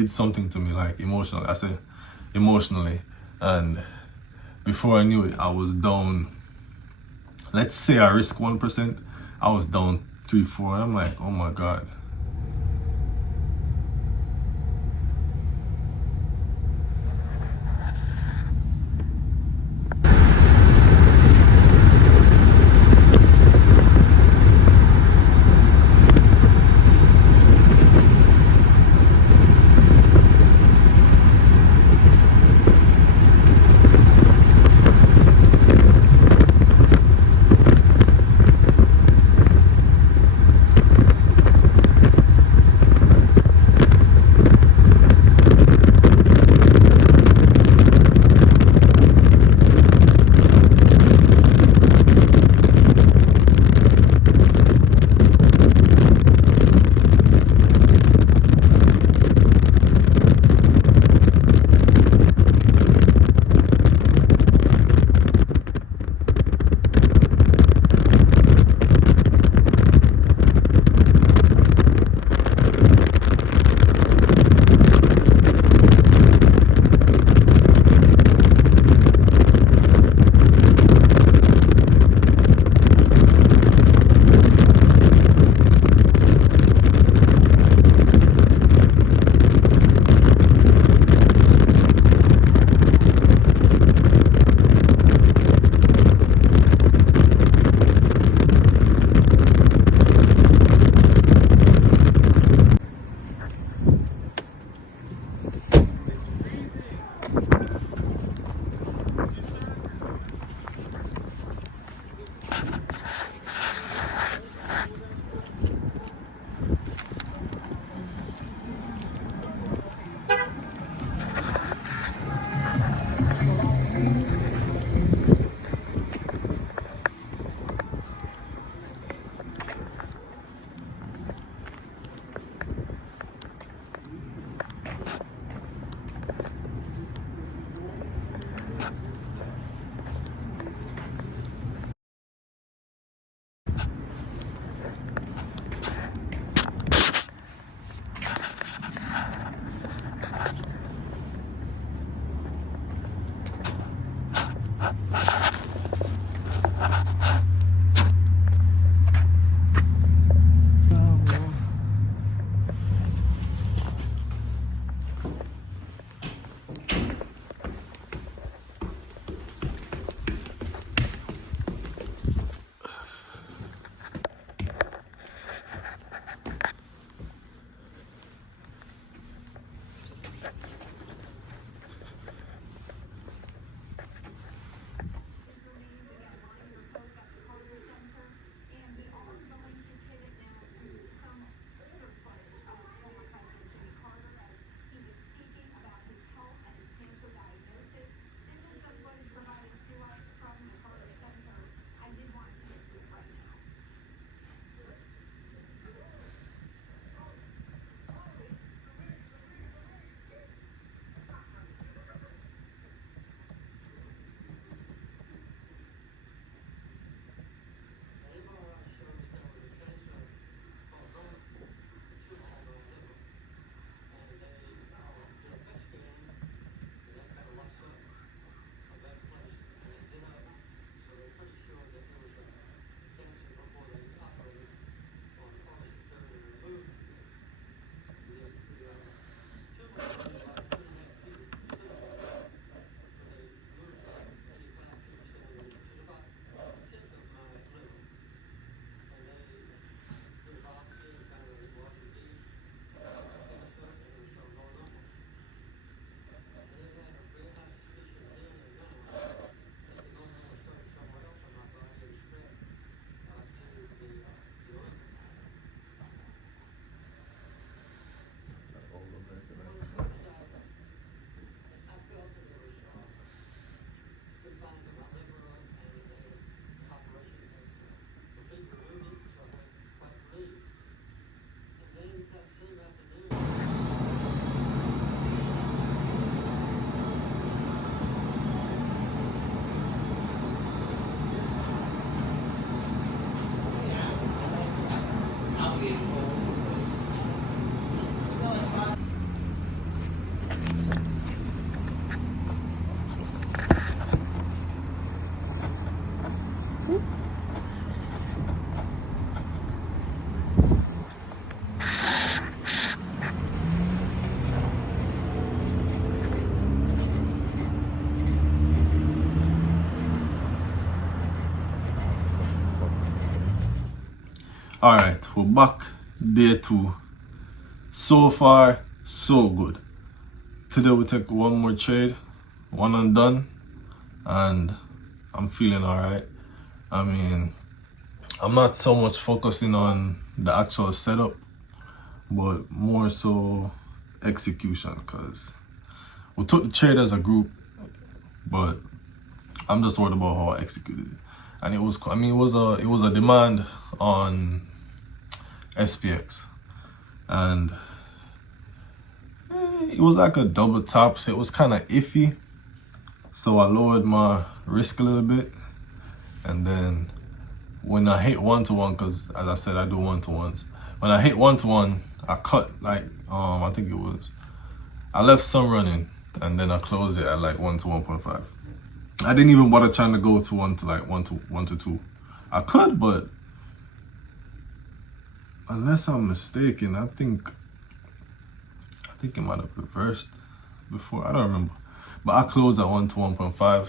did something to me, like emotionally. I say emotionally, and before I knew it, I was down. Let's say I risk 1%, I was down 3, 4. And I'm like, oh my God. Alright, we're back. Day 2. So far, so good. Today we take one more trade, one and done, and I'm feeling alright. I mean, I'm not so much focusing on the actual setup, but more so execution, because we took the trade as a group, but I'm just worried about how I executed it. And it was a demand on SPX, and it was like a double top, so it was kind of iffy. So I lowered my risk a little bit, and then when I hit 1-to-1, because as I said, I do 1-to-1s. When I hit 1-to-1, I cut like I think it was, I left some running, and then I closed it at like 1 to 1.5. I didn't even bother trying to go to 1 to 2. I could, but unless I'm mistaken, I think it might have reversed before. I don't remember. But I closed at 1 to 1.5.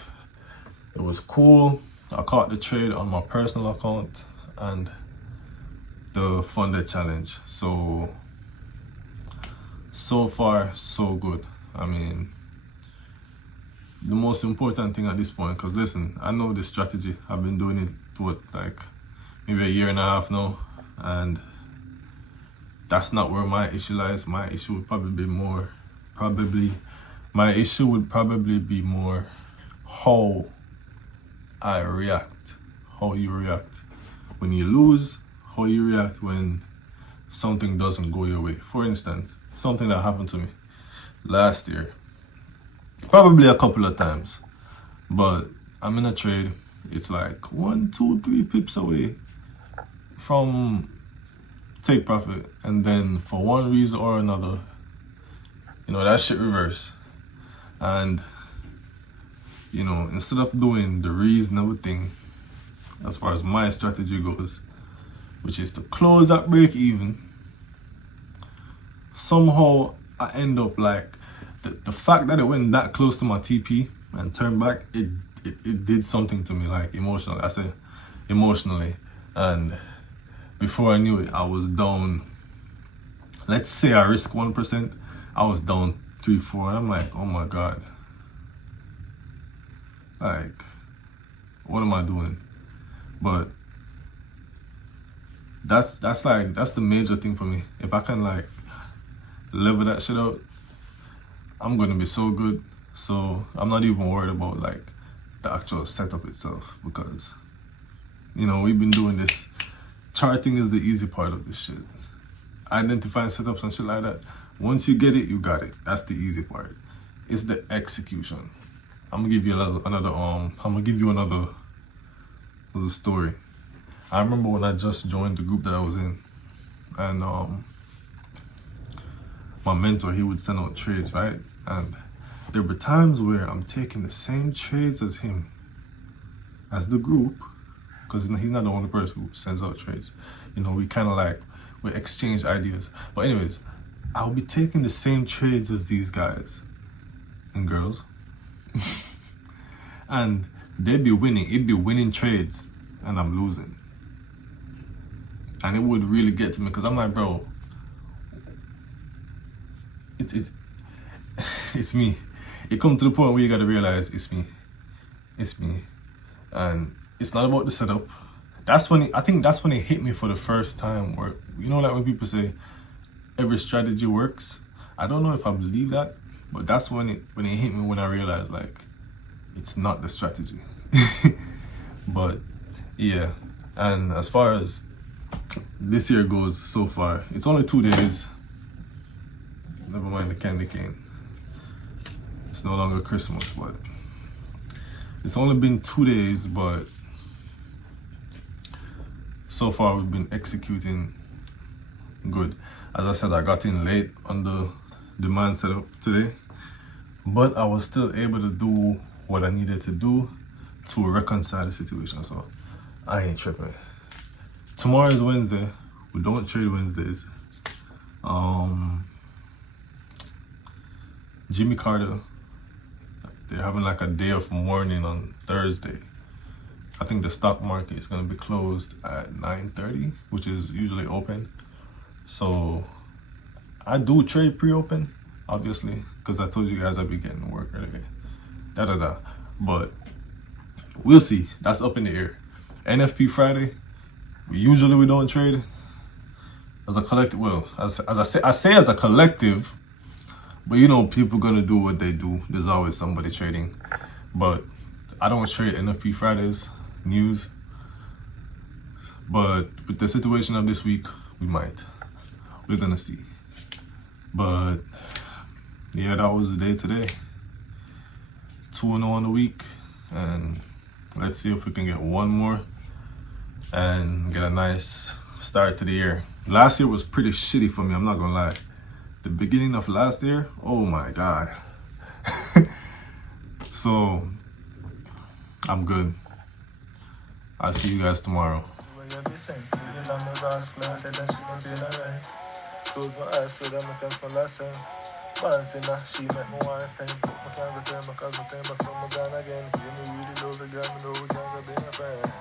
It was cool. I caught the trade on my personal account and the funded challenge. So far, so good. I mean, the most important thing at this point, because listen, I know this strategy. I've been doing it, like maybe a year and a half now, and that's not where my issue lies. My issue would probably be more, how I react, how you react when you lose, how you react when something doesn't go your way. For instance, something that happened to me last year, probably a couple of times, but I'm in a trade. It's like 1, 2, 3 pips away from take profit, and then for one reason or another, that shit reverse. And instead of doing the reasonable thing as far as my strategy goes, which is to close that break even, somehow I end up like the fact that it went that close to my TP and turned back, it did something to me, like emotionally. I say emotionally, and before I knew it, I was down. Let's say I risk 1%, I was down 3-4. And I'm like, oh my god, like, what am I doing? But that's the major thing for me. If I can like level that shit out, I'm gonna be so good. So I'm not even worried about like the actual setup itself, because we've been doing this. Charting is the easy part of this shit. Identifying setups and shit like that, once you get it, you got it. That's the easy part. It's the execution. I'm gonna give you another little story. I remember when I just joined the group that I was in, and my mentor, he would send out trades, right? And there were times where I'm taking the same trades as him, as the group, because he's not the only person who sends out trades. We kind of like, we exchange ideas. But anyways, I'll be taking the same trades as these guys and girls. And they'd be winning. It'd be winning trades, and I'm losing. And it would really get to me, because I'm like, bro, it's me. It comes to the point where you gotta realize it's me. And it's not about the setup. I think that's when it hit me for the first time, where, like when people say every strategy works. I don't know if I believe that, but that's when it hit me, when I realized like it's not the strategy. But yeah, and as far as this year goes, so far, it's only 2 days. Never mind the candy cane. It's no longer Christmas, but it's only been 2 days, but so far we've been executing good. As I said, I got in late on the demand setup today, but I was still able to do what I needed to do to reconcile the situation, so I ain't tripping. Tomorrow is Wednesday. We don't trade Wednesdays. Jimmy Carter, they're having like a day of mourning on Thursday. I think the stock market is going to be closed at 9:30, which is usually open. So I do trade pre-open, obviously, because I told you guys I'd be getting work early. But we'll see. That's up in the air. NFP Friday, we don't trade as a collective. Well, as I say as a collective, but you know, people gonna do what they do. There's always somebody trading. But I don't trade NFP Fridays news. But with the situation of this week, we might. We're gonna see. But yeah, that was the day today. 2-0 on the week, and let's see if we can get one more and get a nice start to the year. Last year was pretty shitty for me, I'm not gonna lie. The beginning of last year, oh my god. So I'm good. I'll see you guys tomorrow. Close my eyes so that I can smell last time. Man say nah, she make me want time. But I can't go tell my cause my time back, so I'm gone again. You me really love the girl, me know we can't go be a friend.